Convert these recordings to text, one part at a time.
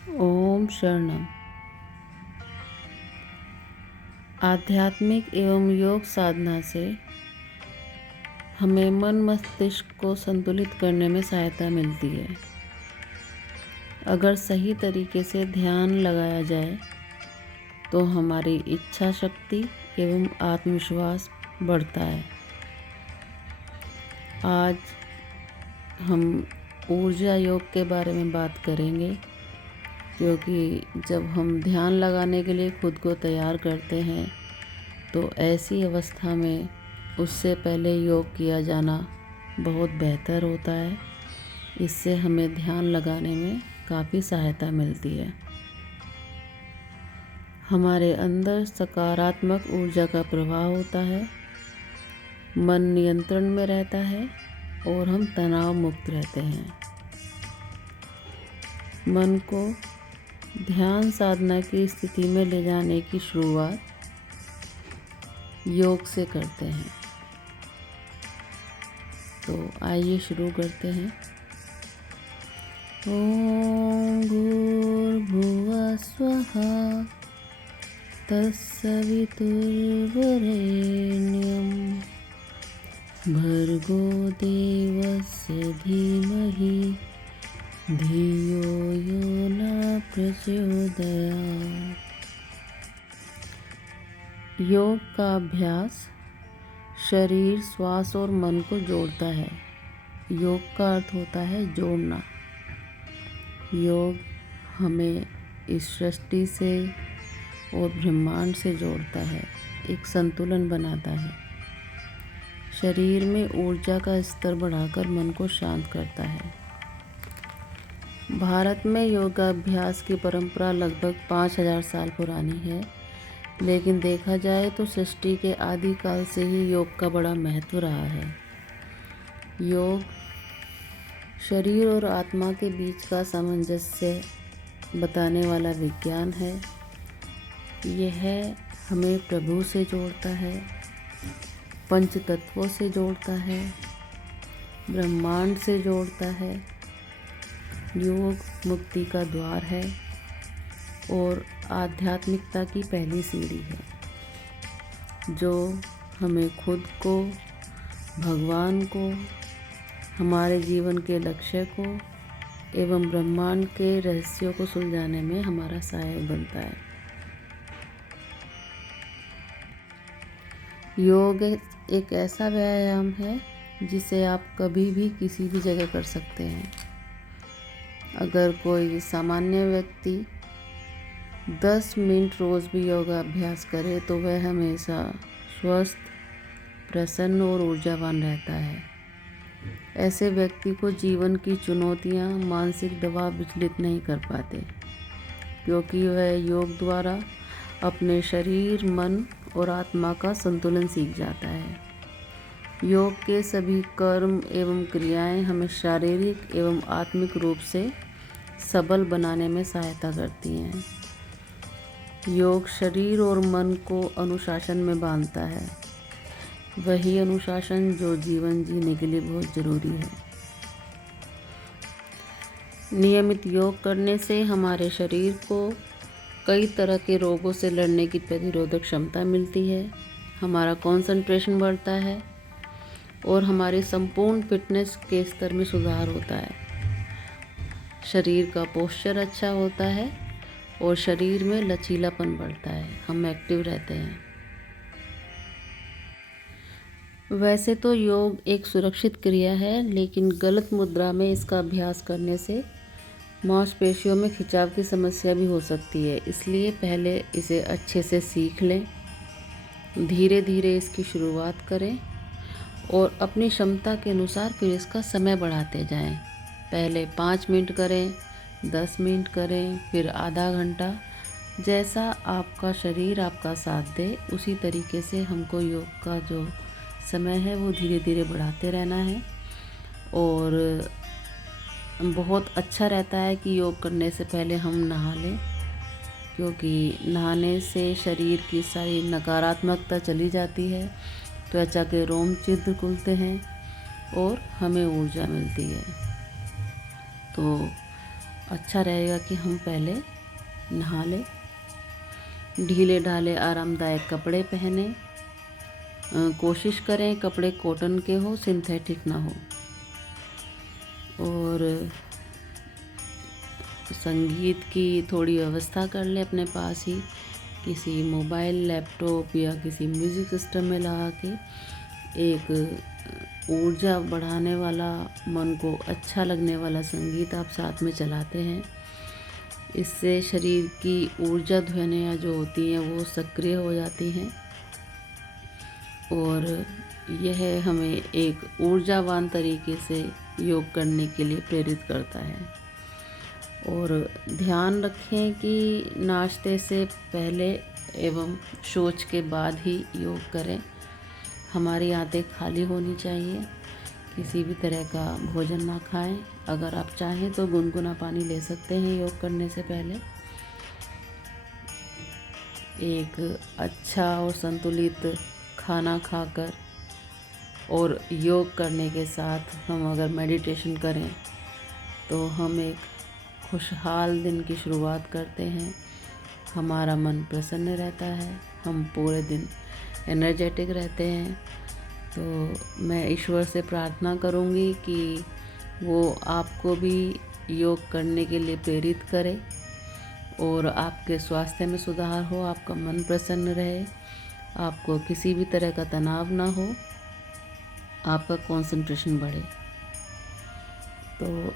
ओम शरणम। आध्यात्मिक एवं योग साधना से हमें मन मस्तिष्क को संतुलित करने में सहायता मिलती है। अगर सही तरीके से ध्यान लगाया जाए तो हमारी इच्छा शक्ति एवं आत्मविश्वास बढ़ता है। आज हम ऊर्जा योग के बारे में बात करेंगे, क्योंकि जब हम ध्यान लगाने के लिए खुद को तैयार करते हैं तो ऐसी अवस्था में उससे पहले योग किया जाना बहुत बेहतर होता है। इससे हमें ध्यान लगाने में काफ़ी सहायता मिलती है। हमारे अंदर सकारात्मक ऊर्जा का प्रवाह होता है, मन नियंत्रण में रहता है और हम तनाव मुक्त रहते हैं। मन को ध्यान साधना की स्थिति में ले जाने की शुरुआत योग से करते हैं। तो आइए शुरू करते हैं। ओम भूर्भुवः स्वः तत्सवितुर्वरेण्यं भर्गो देवस्य धीमहि धियो यो न प्रचोदयात्। योग का अभ्यास शरीर, श्वास और मन को जोड़ता है। योग का अर्थ होता है जोड़ना। योग हमें इस सृष्टि से और ब्रह्मांड से जोड़ता है, एक संतुलन बनाता है। शरीर में ऊर्जा का स्तर बढ़ाकर मन को शांत करता है। भारत में योगाभ्यास की परंपरा लगभग 5000 साल पुरानी है, लेकिन देखा जाए तो सृष्टि के आदिकाल से ही योग का बड़ा महत्व रहा है। योग शरीर और आत्मा के बीच का सामंजस्य बताने वाला विज्ञान है। यह हमें प्रभु से जोड़ता है, पंच तत्वों से जोड़ता है, ब्रह्मांड से जोड़ता है। योग मुक्ति का द्वार है और आध्यात्मिकता की पहली सीढ़ी है, जो हमें खुद को, भगवान को, हमारे जीवन के लक्ष्य को एवं ब्रह्मांड के रहस्यों को सुलझाने में हमारा सहायक बनता है। योग एक ऐसा व्यायाम है जिसे आप कभी भी किसी भी जगह कर सकते हैं। अगर कोई सामान्य व्यक्ति 10 मिनट रोज़ भी योगा अभ्यास करे तो वह हमेशा स्वस्थ, प्रसन्न और ऊर्जावान रहता है। ऐसे व्यक्ति को जीवन की चुनौतियां, मानसिक दबाव विचलित नहीं कर पाते, क्योंकि वह योग द्वारा अपने शरीर, मन और आत्मा का संतुलन सीख जाता है। योग के सभी कर्म एवं क्रियाएं हमें शारीरिक एवं आत्मिक रूप से सबल बनाने में सहायता करती हैं। योग शरीर और मन को अनुशासन में बांधता है, वही अनुशासन जो जीवन जीने के लिए बहुत ज़रूरी है। नियमित योग करने से हमारे शरीर को कई तरह के रोगों से लड़ने की प्रतिरोधक क्षमता मिलती है, हमारा कंसंट्रेशन बढ़ता है और हमारी संपूर्ण फिटनेस के स्तर में सुधार होता है। शरीर का पोस्चर अच्छा होता है और शरीर में लचीलापन बढ़ता है, हम एक्टिव रहते हैं। वैसे तो योग एक सुरक्षित क्रिया है, लेकिन गलत मुद्रा में इसका अभ्यास करने से मांसपेशियों में खिंचाव की समस्या भी हो सकती है। इसलिए पहले इसे अच्छे से सीख लें, धीरे धीरे इसकी शुरुआत करें और अपनी क्षमता के अनुसार फिर इसका समय बढ़ाते जाएं। पहले 5 मिनट करें, 10 मिनट करें, फिर आधा घंटा। जैसा आपका शरीर आपका साथ दे, उसी तरीके से हमको योग का जो समय है वो धीरे धीरे बढ़ाते रहना है। और बहुत अच्छा रहता है कि योग करने से पहले हम नहा लें, क्योंकि नहाने से शरीर की सारी नकारात्मकता चली जाती है, त्वचा के रोम छिद्र खुलते हैं और हमें ऊर्जा मिलती है। तो अच्छा रहेगा कि हम पहले नहा लें, ढीले ढाले आरामदायक कपड़े पहने। कोशिश करें कपड़े कॉटन के हो, सिंथेटिक ना हो। और संगीत की थोड़ी व्यवस्था कर लें अपने पास ही, किसी मोबाइल, लैपटॉप या किसी म्यूज़िक सिस्टम में लगा के। एक ऊर्जा बढ़ाने वाला, मन को अच्छा लगने वाला संगीत आप साथ में चलाते हैं। इससे शरीर की ऊर्जा ध्वनियाँ जो होती हैं वो सक्रिय हो जाती हैं और यह हमें एक ऊर्जावान तरीके से योग करने के लिए प्रेरित करता है। और ध्यान रखें कि नाश्ते से पहले एवं शौच के बाद ही योग करें। हमारी आंतें खाली होनी चाहिए, किसी भी तरह का भोजन ना खाएं। अगर आप चाहें तो गुनगुना पानी ले सकते हैं योग करने से पहले। एक अच्छा और संतुलित खाना खाकर और योग करने के साथ हम अगर मेडिटेशन करें तो हम एक खुशहाल दिन की शुरुआत करते हैं। हमारा मन प्रसन्न रहता है, हम पूरे दिन एनर्जेटिक रहते हैं। तो मैं ईश्वर से प्रार्थना करूंगी कि वो आपको भी योग करने के लिए प्रेरित करे और आपके स्वास्थ्य में सुधार हो, आपका मन प्रसन्न रहे, आपको किसी भी तरह का तनाव ना हो, आपका कंसंट्रेशन बढ़े। तो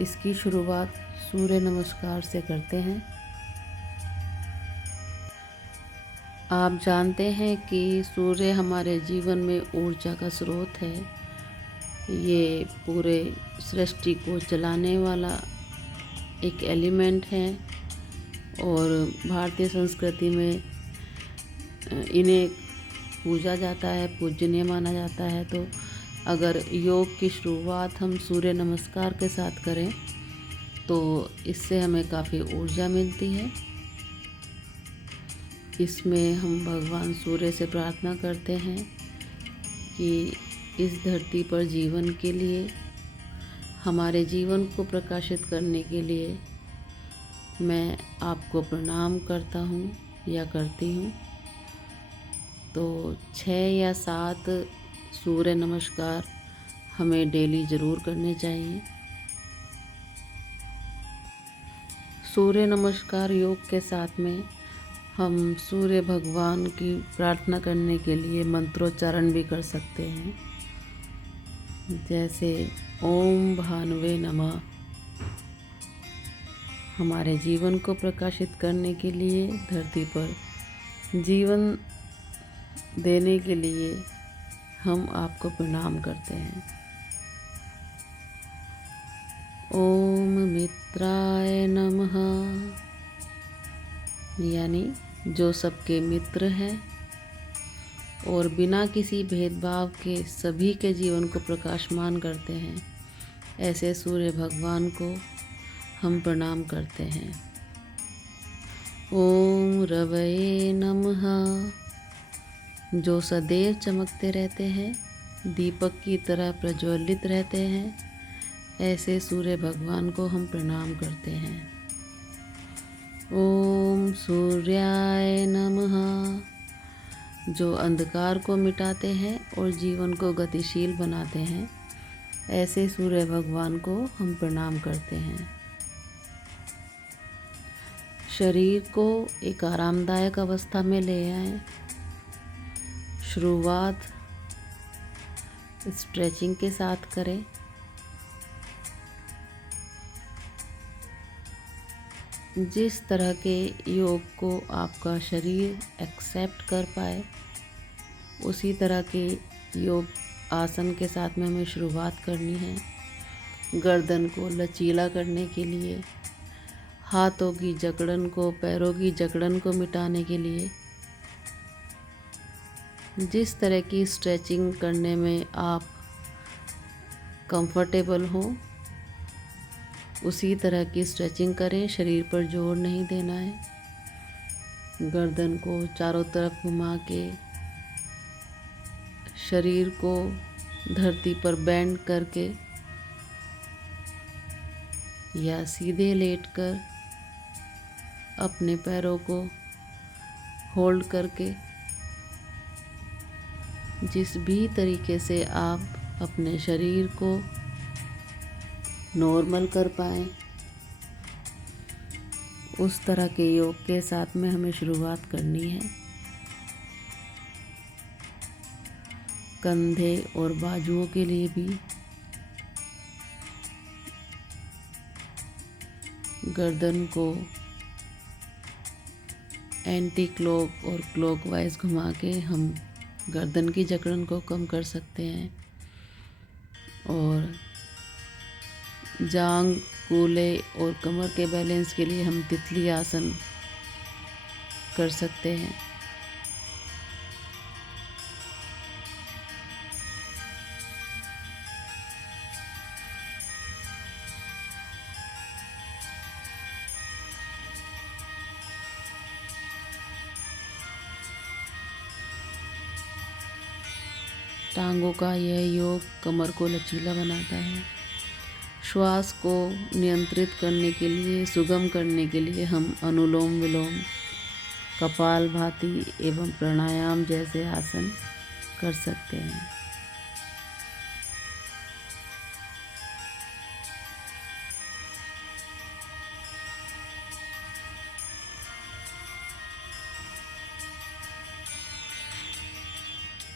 इसकी शुरुआत सूर्य नमस्कार से करते हैं। आप जानते हैं कि सूर्य हमारे जीवन में ऊर्जा का स्रोत है। ये पूरे सृष्टि को चलाने वाला एक एलिमेंट है और भारतीय संस्कृति में इन्हें पूजा जाता है, पूजनीय माना जाता है। तो अगर योग की शुरुआत हम सूर्य नमस्कार के साथ करें तो इससे हमें काफ़ी ऊर्जा मिलती है। इसमें हम भगवान सूर्य से प्रार्थना करते हैं कि इस धरती पर जीवन के लिए, हमारे जीवन को प्रकाशित करने के लिए मैं आपको प्रणाम करता हूँ या करती हूँ। तो 6 या 7 सूर्य नमस्कार हमें डेली ज़रूर करने चाहिए। सूर्य नमस्कार योग के साथ में हम सूर्य भगवान की प्रार्थना करने के लिए मंत्रोच्चारण भी कर सकते हैं, जैसे ओम भानुवे नमः। हमारे जीवन को प्रकाशित करने के लिए, धरती पर जीवन देने के लिए हम आपको प्रणाम करते हैं। ओम मित्राय नमः, यानी जो सबके मित्र हैं और बिना किसी भेदभाव के सभी के जीवन को प्रकाशमान करते हैं, ऐसे सूर्य भगवान को हम प्रणाम करते हैं। ओम रवये नमः, जो सदैव चमकते रहते हैं, दीपक की तरह प्रज्वलित रहते हैं, ऐसे सूर्य भगवान को हम प्रणाम करते हैं। ओम सूर्याय नमः, जो अंधकार को मिटाते हैं और जीवन को गतिशील बनाते हैं, ऐसे सूर्य भगवान को हम प्रणाम करते हैं। शरीर को एक आरामदायक अवस्था में ले आएं। शुरुआत स्ट्रेचिंग के साथ करें। जिस तरह के योग को आपका शरीर एक्सेप्ट कर पाए, उसी तरह के योग आसन के साथ में हमें शुरुआत करनी है। गर्दन को लचीला करने के लिए, हाथों की जकड़न को, पैरों की जकड़न को मिटाने के लिए, जिस तरह की स्ट्रेचिंग करने में आप कंफर्टेबल हो, उसी तरह की स्ट्रेचिंग करें। शरीर पर जोर नहीं देना है। गर्दन को चारों तरफ घुमा के शरीर को धरती पर बेंड करके या सीधे लेटकर अपने पैरों को होल्ड करके, जिस भी तरीके से आप अपने शरीर को नॉर्मल कर पाएँ, उस तरह के योग के साथ में हमें शुरुआत करनी है। कंधे और बाजुओं के लिए भी गर्दन को एंटी क्लॉक और क्लॉकवाइज घुमा के हम गर्दन की जकड़न को कम कर सकते हैं। और जांग, कूल्हे और कमर के बैलेंस के लिए हम तितली आसन कर सकते हैं। टांगों का यह योग कमर को लचीला बनाता है। श्वास को नियंत्रित करने के लिए, सुगम करने के लिए हम अनुलोम विलोम, कपालभाति एवं प्राणायाम जैसे आसन कर सकते हैं।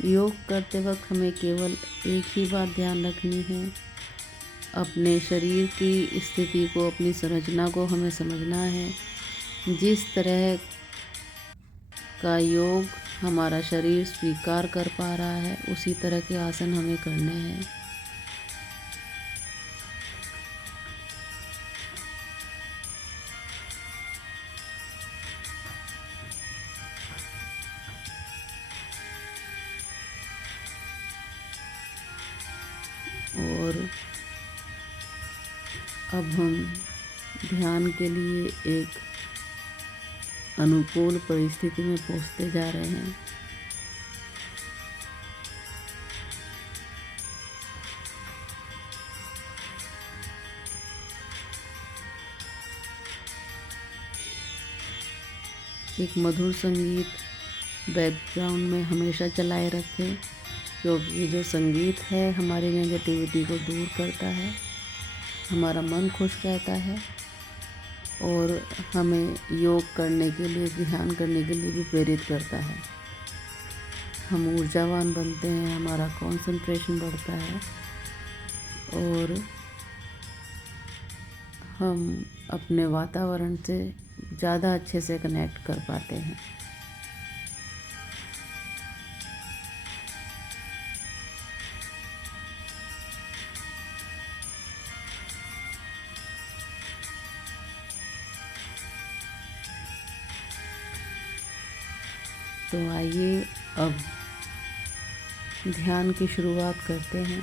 योग करते वक्त हमें केवल एक ही बात ध्यान रखनी है, अपने शरीर की स्थिति को, अपनी संरचना को हमें समझना है। जिस तरह का योग हमारा शरीर स्वीकार कर पा रहा है, उसी तरह के आसन हमें करने हैं। और अब हम ध्यान के लिए एक अनुकूल परिस्थिति में पहुंचते जा रहे हैं। एक मधुर संगीत बैकग्राउंड में हमेशा चलाए रखें, क्योंकि जो संगीत है हमारी नेगेटिविटी को दूर करता है, हमारा मन खुश रहता है और हमें योग करने के लिए, ध्यान करने के लिए भी प्रेरित करता है। हम ऊर्जावान बनते हैं, हमारा कंसंट्रेशन बढ़ता है और हम अपने वातावरण से ज़्यादा अच्छे से कनेक्ट कर पाते हैं। तो आइए अब ध्यान की शुरुआत करते हैं।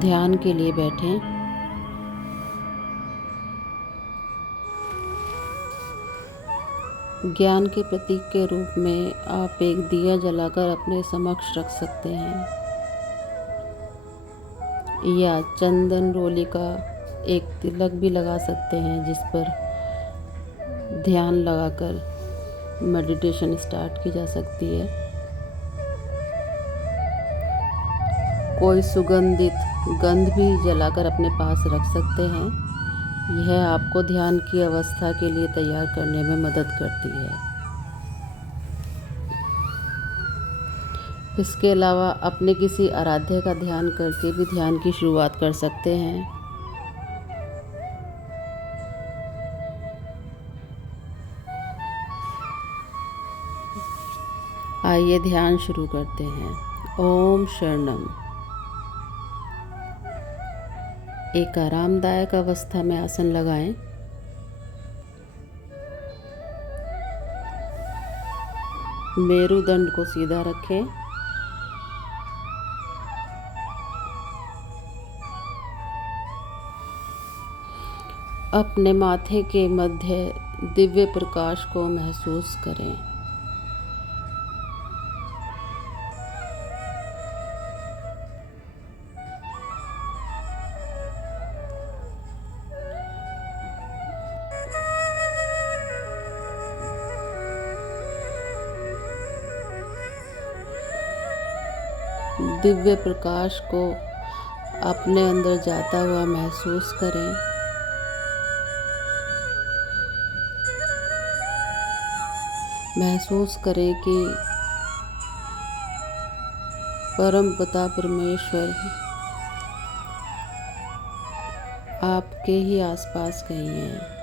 ध्यान के लिए बैठें। ज्ञान के प्रतीक के रूप में आप एक दिया जलाकर अपने समक्ष रख सकते हैं या चंदन रोली का एक तिलक भी लगा सकते हैं जिस पर ध्यान लगाकर मेडिटेशन स्टार्ट की जा सकती है। कोई सुगंधित गंध भी जलाकर अपने पास रख सकते हैं। यह आपको ध्यान की अवस्था के लिए तैयार करने में मदद करती है। इसके अलावा अपने किसी आराध्य का ध्यान करके भी ध्यान की शुरुआत कर सकते हैं। आइए ध्यान शुरू करते हैं। ओम शरणम। एक आरामदायक अवस्था में आसन लगाएं। मेरुदंड को सीधा रखें। अपने माथे के मध्य दिव्य प्रकाश को महसूस करें। दिव्य प्रकाश को अपने अंदर जाता हुआ महसूस करें। महसूस करें कि परम पिता परमेश्वर आपके ही आसपास कहीं हैं।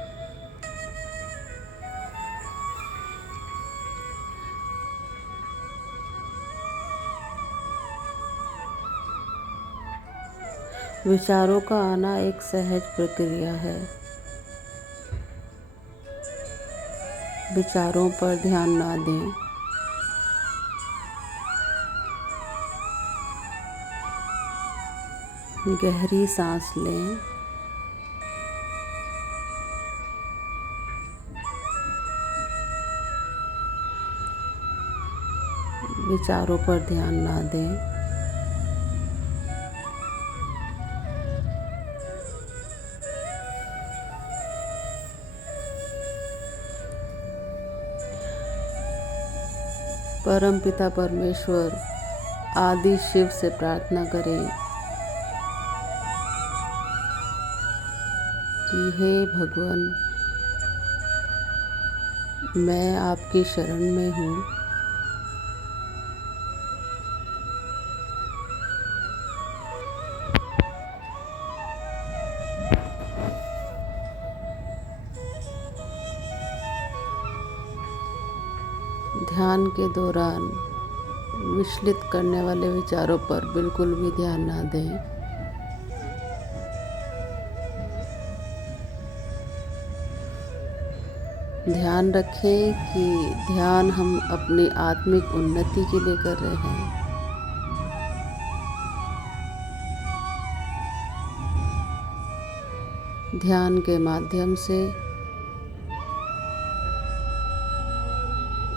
विचारों का आना एक सहज प्रक्रिया है। विचारों पर ध्यान ना दें। गहरी सांस लें। विचारों पर ध्यान ना दें। परम पिता परमेश्वर आदि शिव से प्रार्थना करें कि हे भगवान, मैं आपकी शरण में हूँ। ध्यान के दौरान विचलित करने वाले विचारों पर बिल्कुल भी ध्यान ना दें। ध्यान रखें कि ध्यान हम अपनी आत्मिक उन्नति के लिए कर रहे हैं। ध्यान के माध्यम से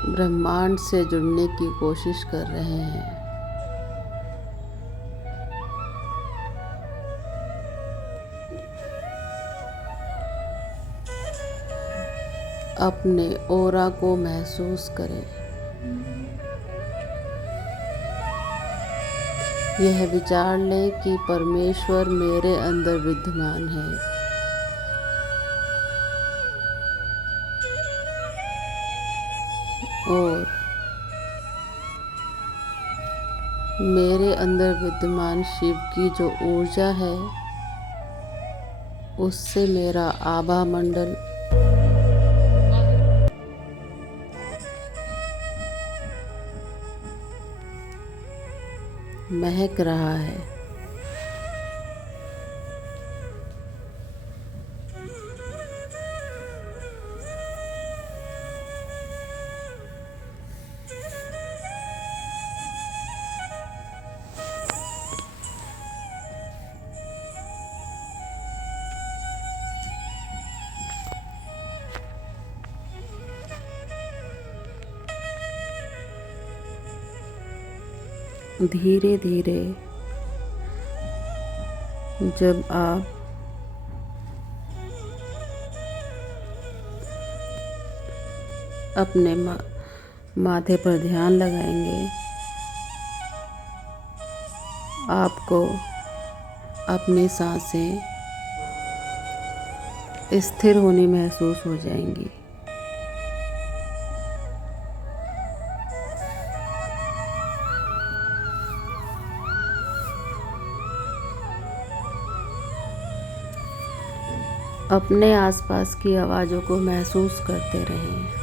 ब्रह्मांड से जुड़ने की कोशिश कर रहे हैं। अपने ऑरा को महसूस करें। यह विचार लें कि परमेश्वर मेरे अंदर विद्यमान है। और मेरे अंदर विद्यमान शिव की जो ऊर्जा है उससे मेरा आभा मंडल महक रहा है। धीरे धीरे जब आप अपने माथे पर ध्यान लगाएंगे, आपको अपनी सांसें स्थिर होनी महसूस हो जाएंगी। अपने आसपास की आवाज़ों को महसूस करते रहें।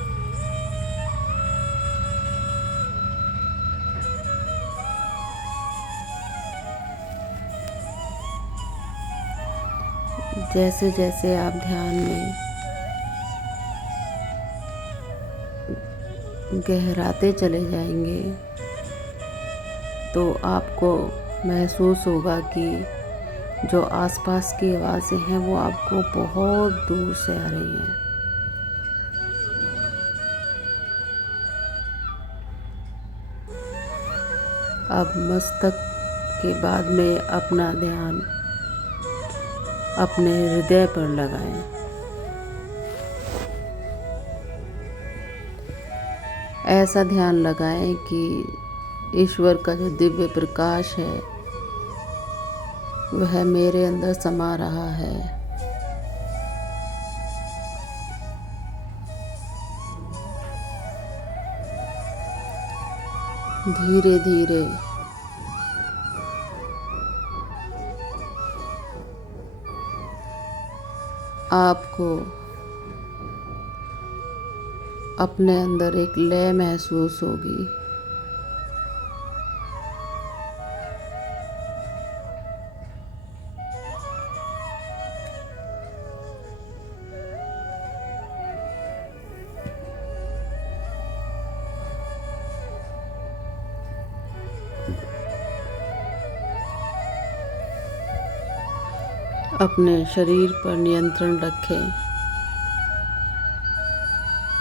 जैसे जैसे आप ध्यान में गहराते चले जाएंगे तो आपको महसूस होगा कि जो आसपास की आवाज़ें हैं वो आपको बहुत दूर से आ रही हैं। अब मस्तक के बाद में अपना ध्यान अपने हृदय पर लगाएं। ऐसा ध्यान लगाएं कि ईश्वर का जो दिव्य प्रकाश है वह मेरे अंदर समा रहा है। धीरे धीरे आपको अपने अंदर एक लय महसूस होगी। अपने शरीर पर नियंत्रण रखें।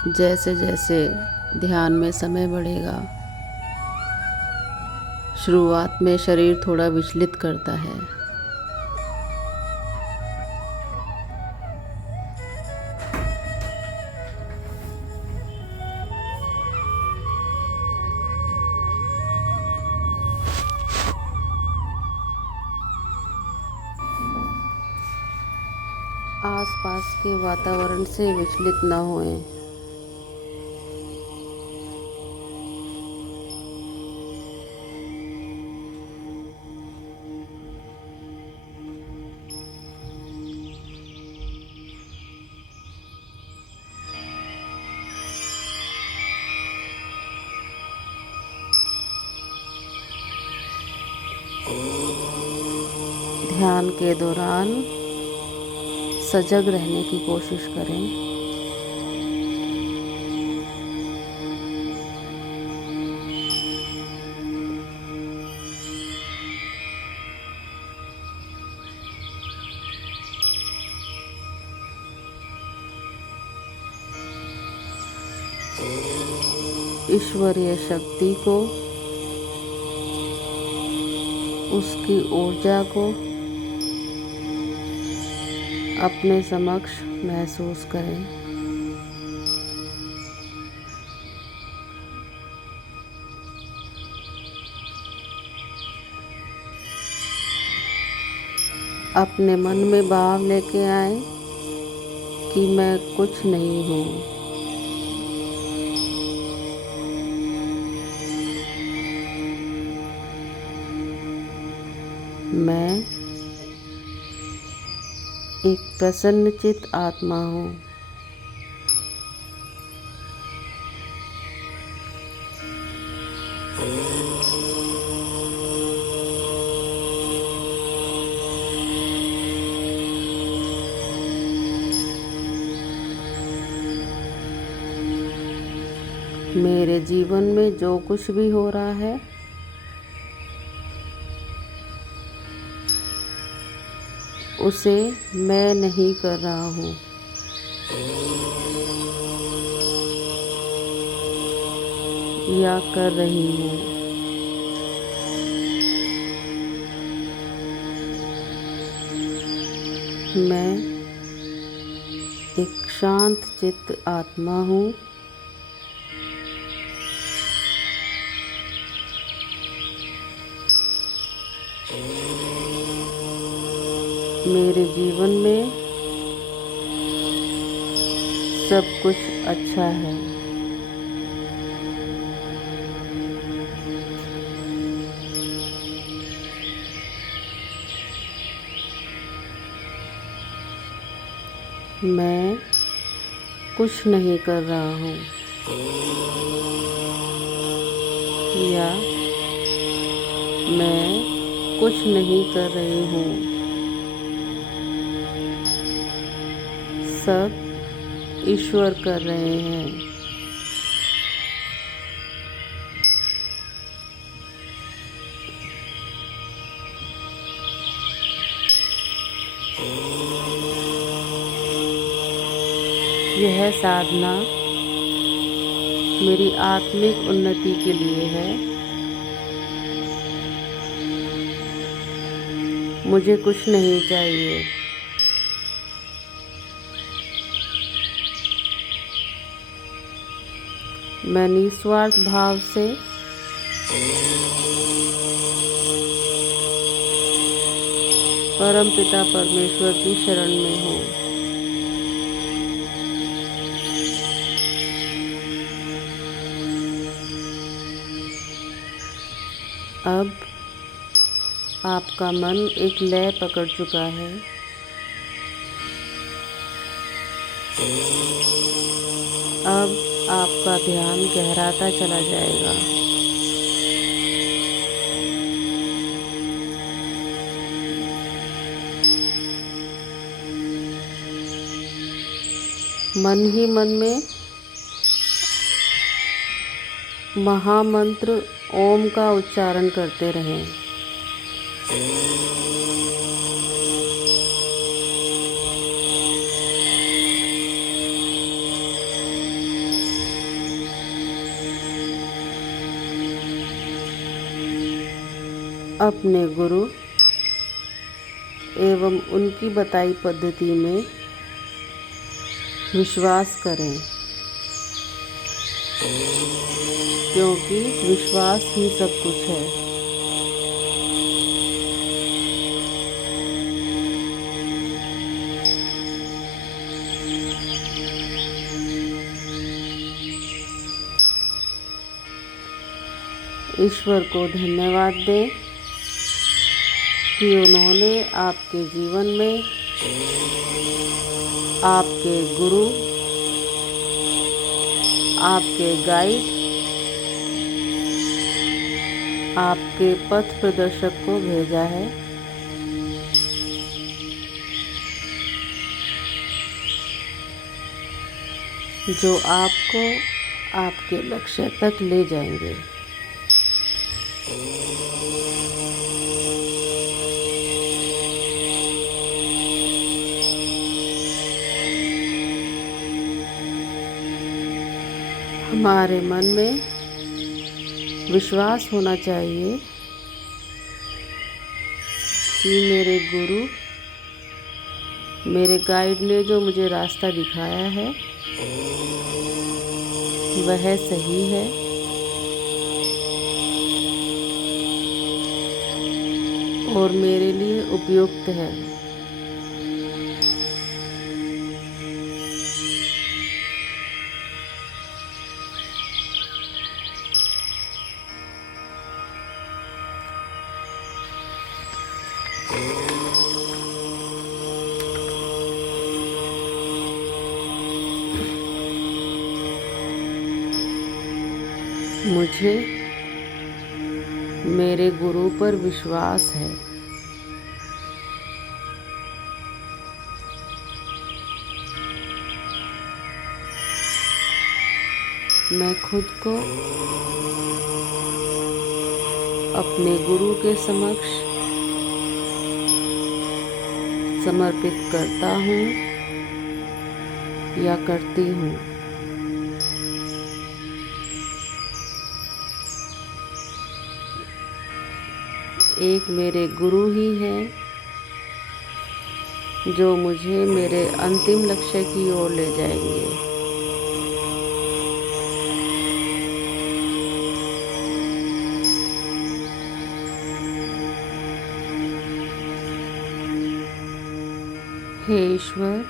जैसे जैसे ध्यान में समय बढ़ेगा, शुरुआत में शरीर थोड़ा विचलित करता है, आसपास के वातावरण से विचलित न होएं। ध्यान के दौरान सजग रहने की कोशिश करें। ईश्वरीय शक्ति को, उसकी ऊर्जा को अपने समक्ष महसूस करें। अपने मन में भाव लेके आए कि मैं कुछ नहीं हूँ। मैं एक प्रसन्नचित्त आत्मा हूँ। मेरे जीवन में जो कुछ भी हो रहा है उसे मैं नहीं कर रहा हूँ। या कर रही हूँ। मैं एक शांत चित्त आत्मा हूँ। मेरे जीवन में सब कुछ अच्छा है। मैं कुछ नहीं कर रहा हूँ या मैं कुछ नहीं कर रही हूँ। सब ईश्वर कर रहे हैं। यह साधना मेरी आत्मिक उन्नति के लिए है। मुझे कुछ नहीं चाहिए। मैं निस्वार्थ भाव से परमपिता परमेश्वर की शरण में हूँ। अब आपका मन एक लय पकड़ चुका है। अब आपका ध्यान गहराता चला जाएगा। मन ही मन में महामंत्र ओम का उच्चारण करते रहें। अपने गुरु एवं उनकी बताई पद्धति में विश्वास करें, क्योंकि विश्वास ही सब कुछ है। ईश्वर को धन्यवाद दें कि उन्होंने आपके जीवन में आपके गुरु, आपके गाइड, आपके पथ प्रदर्शक को भेजा है। जो आपको आपके लक्ष्य तक ले जाएंगे। हमारे मन में विश्वास होना चाहिए कि मेरे गुरु, मेरे गाइड ने जो मुझे रास्ता दिखाया है वह सही है और मेरे लिए उपयुक्त है। मुझे मेरे गुरु पर विश्वास है। मैं खुद को अपने गुरु के समक्ष समर्पित करता हूँ या करती हूँ। एक मेरे गुरु ही हैं जो मुझे मेरे अंतिम लक्ष्य की ओर ले जाएंगे। हे ईश्वर,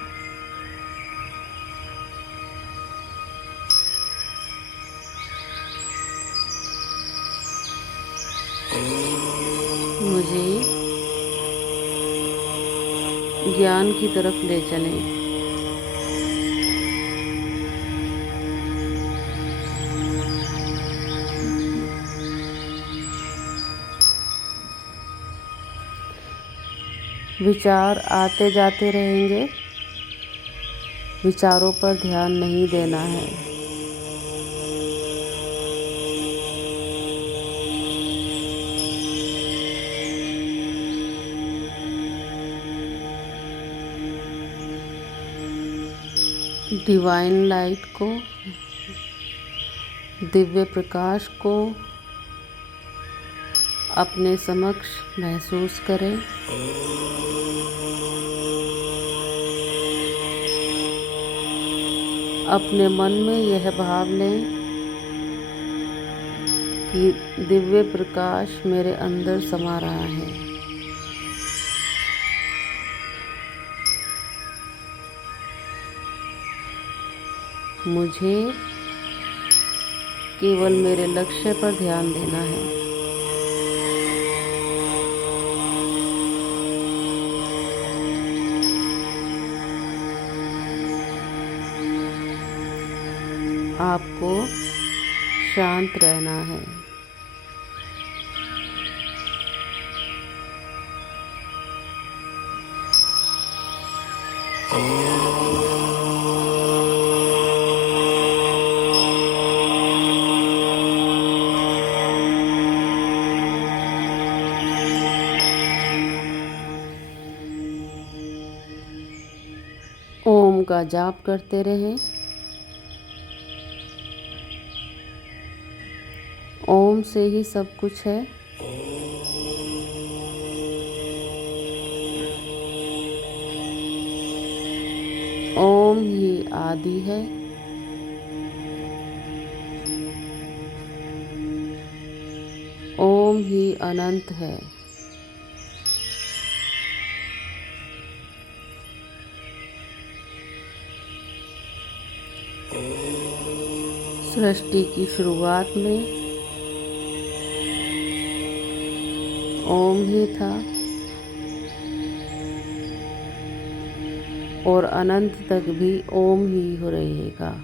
मुझे ज्ञान की तरफ ले चलें। विचार आते जाते रहेंगे, विचारों पर ध्यान नहीं देना है। डिवाइन लाइट को, दिव्य प्रकाश को अपने समक्ष महसूस करें। अपने मन में यह भाव लें कि दिव्य प्रकाश मेरे अंदर समा रहा है। मुझे केवल मेरे लक्ष्य पर ध्यान देना है। आपको शांत रहना है। ओम का जाप करते रहें। ओम से ही सब कुछ है। ओम ही आदि है। ओम ही अनंत है। सृष्टि की शुरुआत में ओम ही था और अनंत तक भी ओम ही हो रहेगा।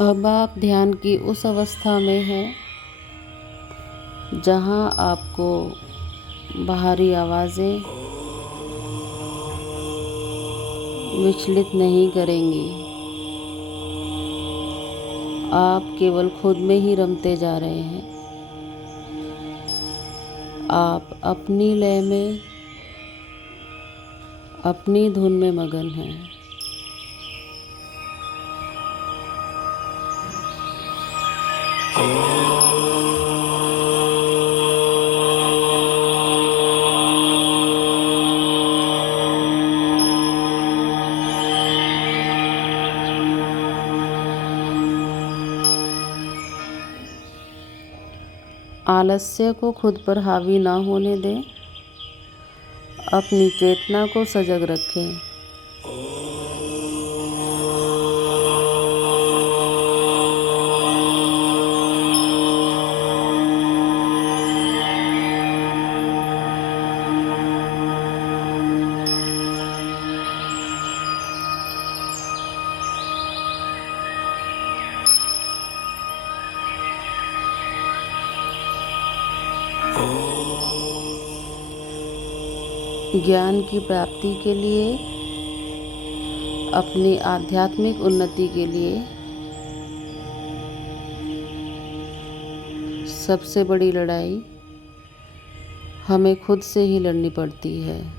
अब आप ध्यान की उस अवस्था में हैं जहां आपको बाहरी आवाज़ें विचलित नहीं करेंगी। आप केवल खुद में ही रमते जा रहे हैं। आप अपनी लय में, अपनी धुन में मगन हैं। आलस्य को खुद पर हावी ना होने दें। अपनी चेतना को सजग रखें। ज्ञान की प्राप्ति के लिए, अपनी आध्यात्मिक उन्नति के लिए सबसे बड़ी लड़ाई हमें खुद से ही लड़नी पड़ती है।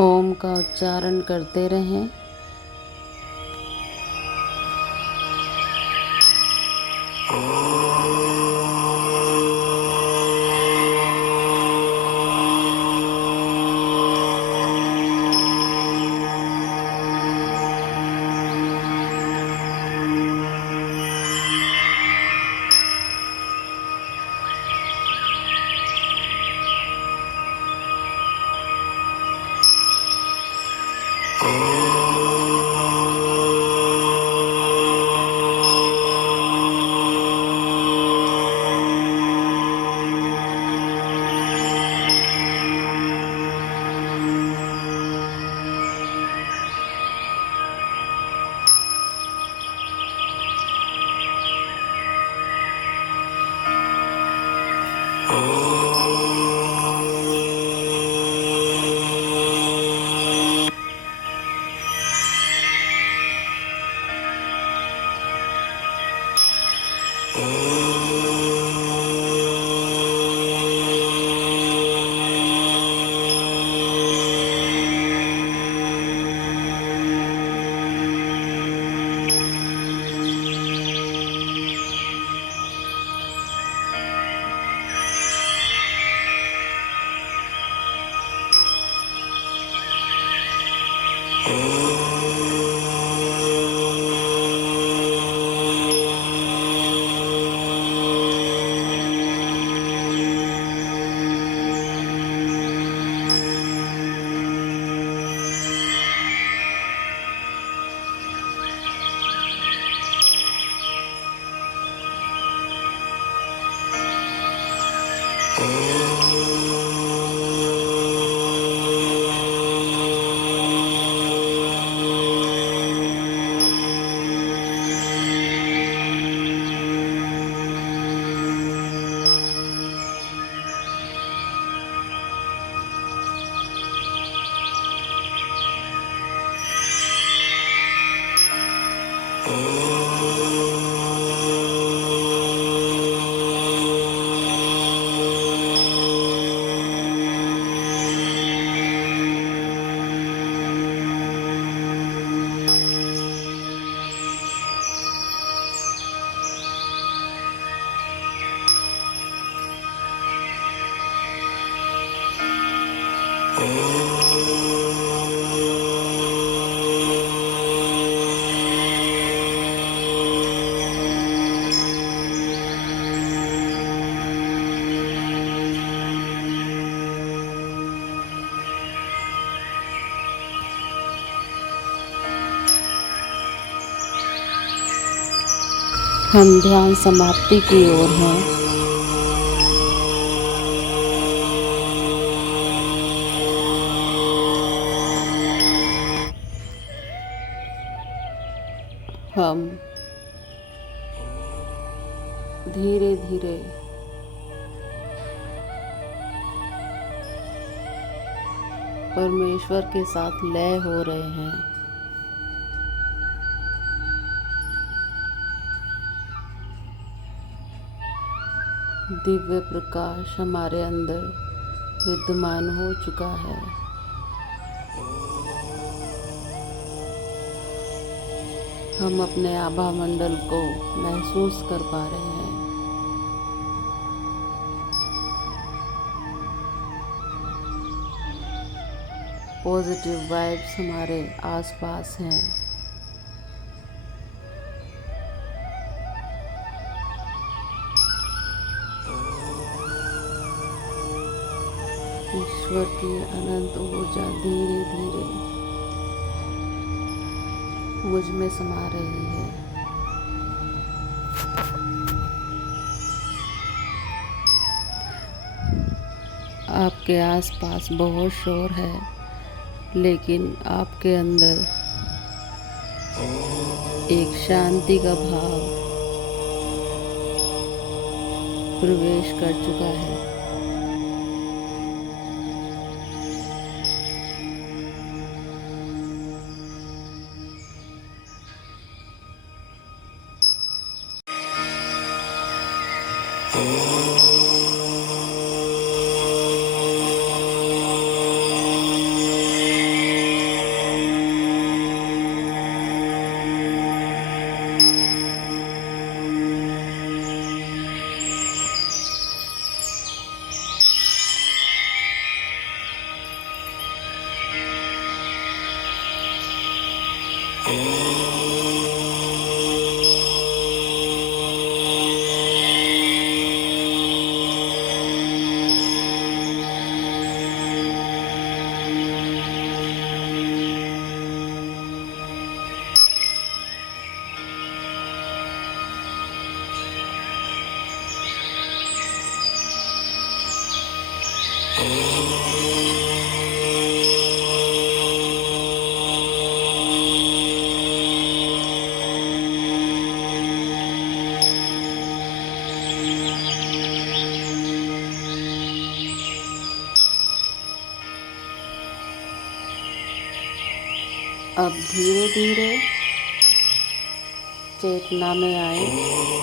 ओम का उच्चारण करते रहें। हम ध्यान समाप्ति की ओर हैं। हम धीरे धीरे परमेश्वर के साथ लय हो रहे हैं। दिव्य प्रकाश हमारे अंदर विद्यमान हो चुका है। हम अपने आभा मंडल को महसूस कर पा रहे हैं। पॉजिटिव वाइब्स हमारे आसपास हैं। ईश्वर की अनंत ऊर्जा धीरे धीरे मुझ में समा रही है। आपके आसपास बहुत शोर है, लेकिन आपके अंदर एक शांति का भाव प्रवेश कर चुका है। अब धीरे धीरे चेतना में आए।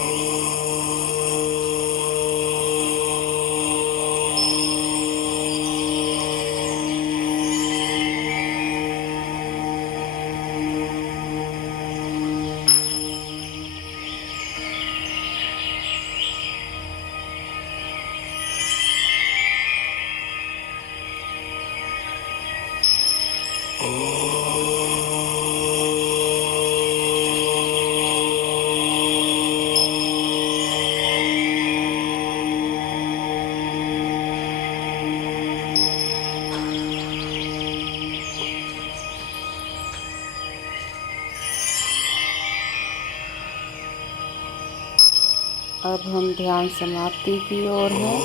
अब हम ध्यान समाप्ति की ओर हैं।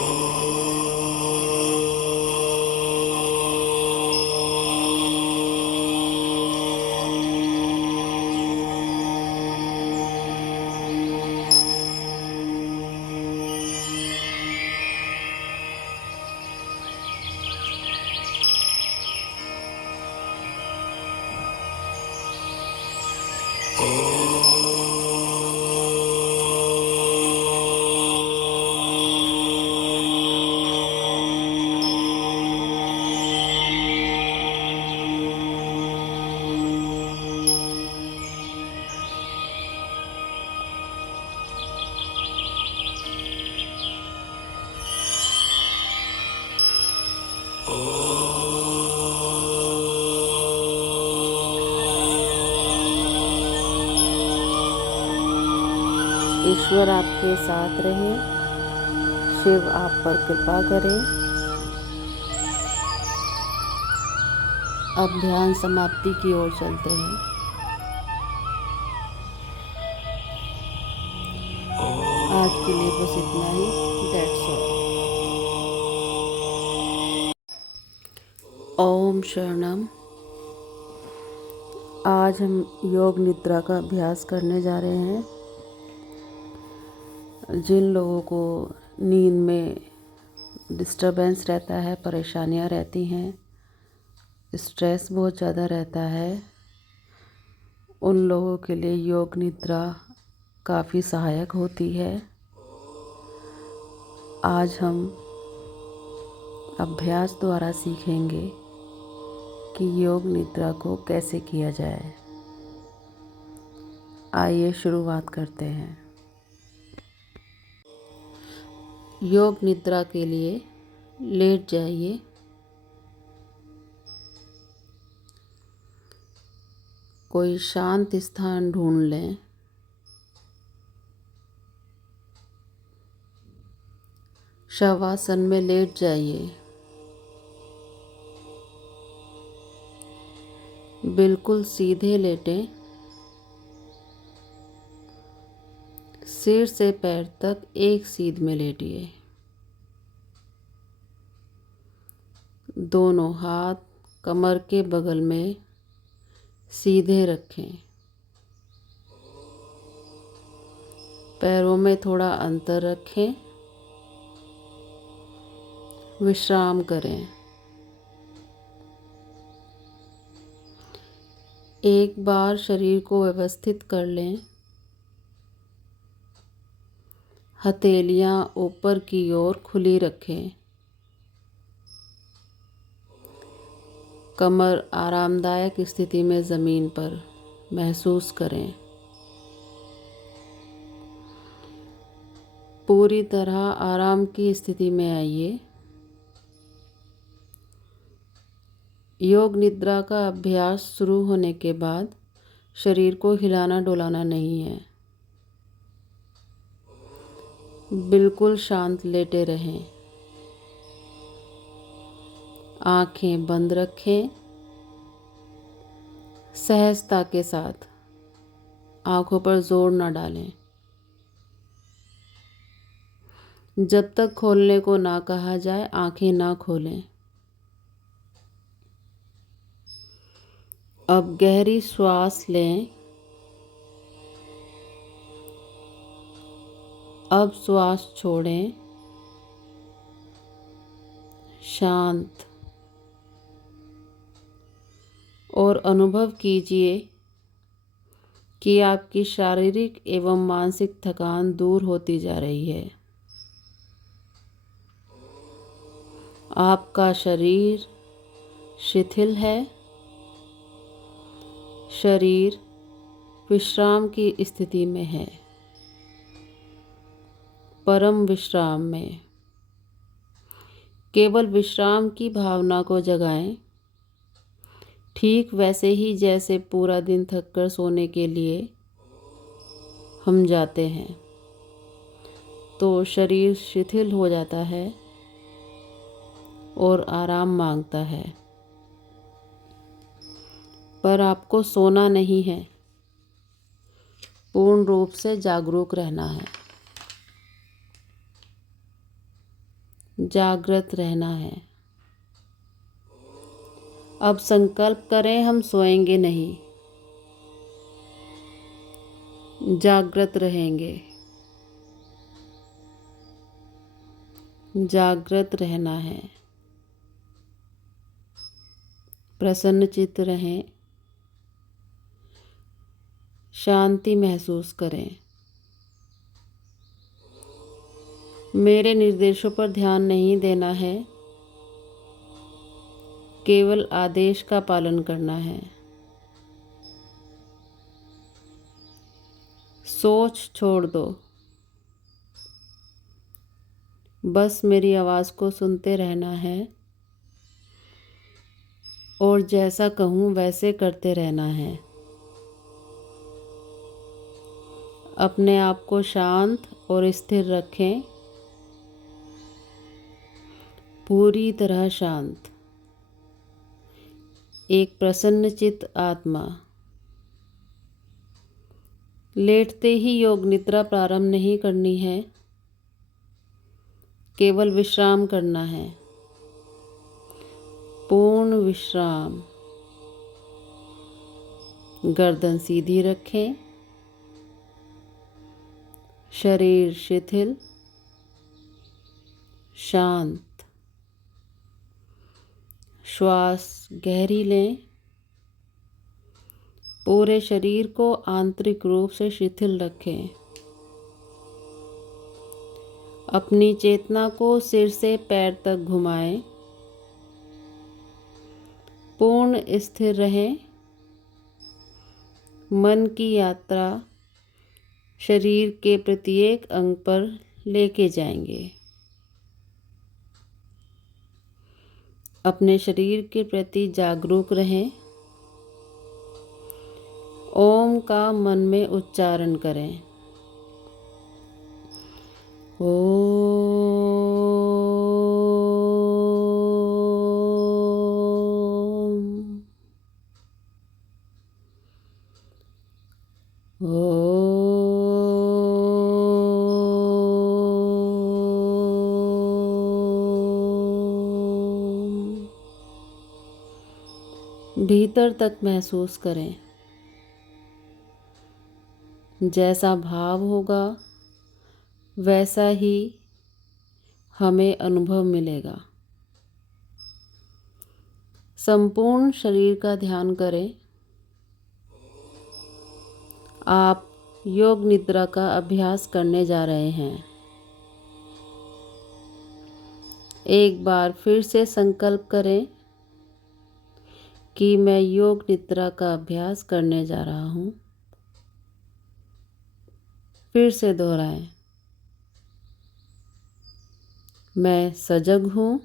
ईश्वर आपके साथ रहे, शिव आप पर कृपा करे। अब ध्यान समाप्ति की ओर चलते हैं। आज के लिए बस इतना ही। That's all. ओम शरणम। आज हम योग निद्रा का अभ्यास करने जा रहे हैं। जिन लोगों को नींद में डिस्टरबेंस रहता है, परेशानियां रहती हैं, स्ट्रेस बहुत ज़्यादा रहता है, उन लोगों के लिए योग निद्रा काफ़ी सहायक होती है। आज हम अभ्यास द्वारा सीखेंगे कि योग निद्रा को कैसे किया जाए। आइए शुरुआत करते हैं। योग निद्रा के लिए लेट जाइए। कोई शांत स्थान ढूंढ लें। शवासन में लेट जाइए। बिल्कुल सीधे लेटें। सिर से पैर तक एक सीध में लेटिए। दोनों हाथ कमर के बगल में सीधे रखें। पैरों में थोड़ा अंतर रखें। विश्राम करें। एक बार शरीर को व्यवस्थित कर लें। हथेलियां ऊपर की ओर खुली रखें। कमर आरामदायक स्थिति में ज़मीन पर महसूस करें। पूरी तरह आराम की स्थिति में आइए। योग निद्रा का अभ्यास शुरू होने के बाद शरीर को हिलाना डुलाना नहीं है। बिल्कुल शांत लेटे रहें। आंखें बंद रखें। सहजता के साथ आंखों पर जोर न डालें। जब तक खोलने को ना कहा जाए आंखें ना खोलें। अब गहरी श्वास लें। अब श्वास छोड़ें। शांत और अनुभव कीजिए कि आपकी शारीरिक एवं मानसिक थकान दूर होती जा रही है। आपका शरीर शिथिल है। शरीर विश्राम की स्थिति में है। परम विश्राम में। केवल विश्राम की भावना को जगाएं। ठीक वैसे ही जैसे पूरा दिन थककर सोने के लिए हम जाते हैं तो शरीर शिथिल हो जाता है और आराम मांगता है। पर आपको सोना नहीं है, पूर्ण रूप से जागरूक रहना है, जागृत रहना है। अब संकल्प करें हम सोएंगे नहीं, जागृत रहेंगे। जागृत रहना है। प्रसन्न चित्त रहें। शांति महसूस करें। मेरे निर्देशों पर ध्यान नहीं देना है, केवल आदेश का पालन करना है। सोच छोड़ दो। बस मेरी आवाज़ को सुनते रहना है और जैसा कहूँ वैसे करते रहना है। अपने आप को शांत और स्थिर रखें। पूरी तरह शांत। एक प्रसन्नचित्त आत्मा। लेटते ही योग निद्रा प्रारंभ नहीं करनी है, केवल विश्राम करना है। पूर्ण विश्राम। गर्दन सीधी रखें, शरीर शिथिल, शांत। श्वास गहरी लें, पूरे शरीर को आंतरिक रूप से शिथिल रखें। अपनी चेतना को सिर से पैर तक घुमाएं। पूर्ण स्थिर रहें। मन की यात्रा शरीर के प्रत्येक अंग पर लेके जाएंगे। अपने शरीर के प्रति जागरूक रहें। ओम का मन में उच्चारण करें। भीतर तक महसूस करें। जैसा भाव होगा वैसा ही हमें अनुभव मिलेगा। संपूर्ण शरीर का ध्यान करें। आप योग निद्रा का अभ्यास करने जा रहे हैं। एक बार फिर से संकल्प करें कि मैं योग निद्रा का अभ्यास करने जा रहा हूँ। फिर से दोहराएं। मैं सजग हूँ,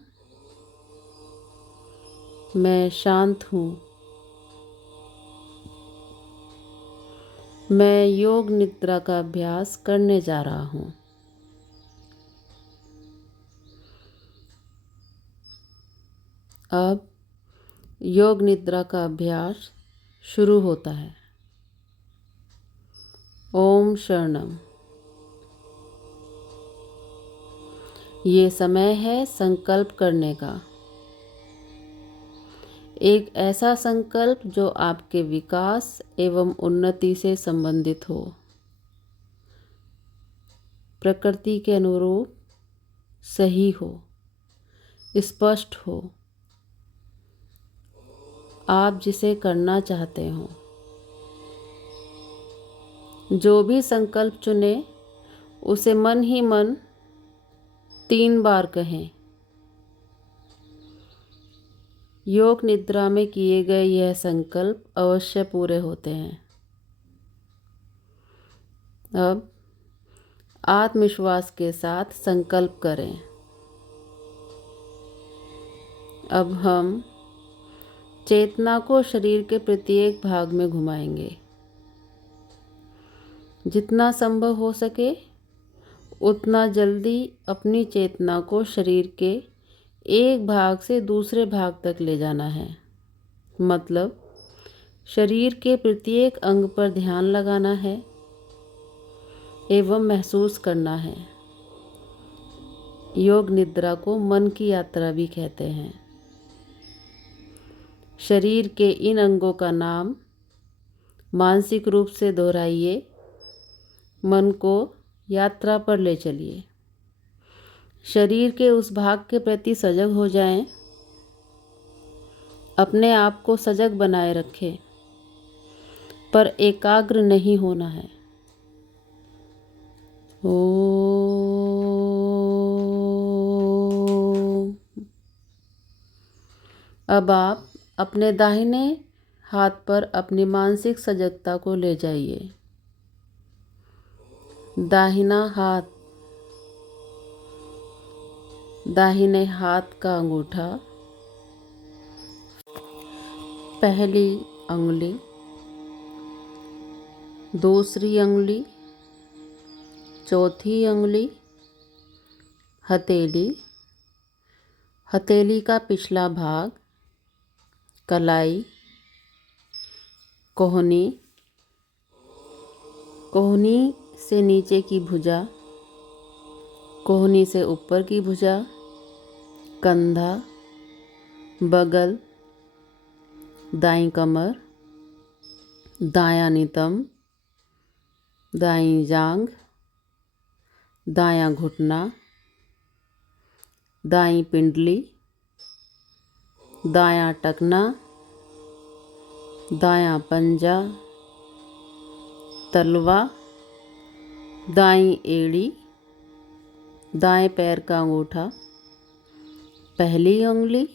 मैं शांत हूँ, मैं योग निद्रा का अभ्यास करने जा रहा हूँ। अब योग निद्रा का अभ्यास शुरू होता है। ओम शरणम। ये समय है संकल्प करने का। एक ऐसा संकल्प जो आपके विकास एवं उन्नति से संबंधित हो, प्रकृति के अनुरूप सही हो, स्पष्ट हो, आप जिसे करना चाहते हो। जो भी संकल्प चुने उसे मन ही मन 3 बार कहें। योग निद्रा में किए गए यह संकल्प अवश्य पूरे होते हैं। अब आत्मविश्वास के साथ संकल्प करें। अब हम चेतना को शरीर के प्रत्येक भाग में घुमाएंगे। जितना संभव हो सके उतना जल्दी अपनी चेतना को शरीर के एक भाग से दूसरे भाग तक ले जाना है। मतलब शरीर के प्रत्येक अंग पर ध्यान लगाना है एवं महसूस करना है। योग निद्रा को मन की यात्रा भी कहते हैं। शरीर के इन अंगों का नाम मानसिक रूप से दोहराइए। मन को यात्रा पर ले चलिए। शरीर के उस भाग के प्रति सजग हो जाएं। अपने आप को सजग बनाए रखें, पर एकाग्र नहीं होना है। अब आप अपने दाहिने हाथ पर अपनी मानसिक सजगता को ले जाइए। दाहिना हाथ, दाहिने हाथ का अंगूठा, पहली अंगुली, दूसरी अंगुली, चौथी अंगुली, हथेली, हथेली का पिछला भाग, कलाई, कोहनी, कोहनी से नीचे की भुजा, कोहनी से ऊपर की भुजा, कंधा, बगल, दाईं कमर, दायां नितंब, दाईं जांघ, दायां घुटना, दाईं पिंडली, दायां टखना, दायां पंजा, तलवा, दाईं एड़ी, दाएं पैर का अंगूठा, पहली उंगली,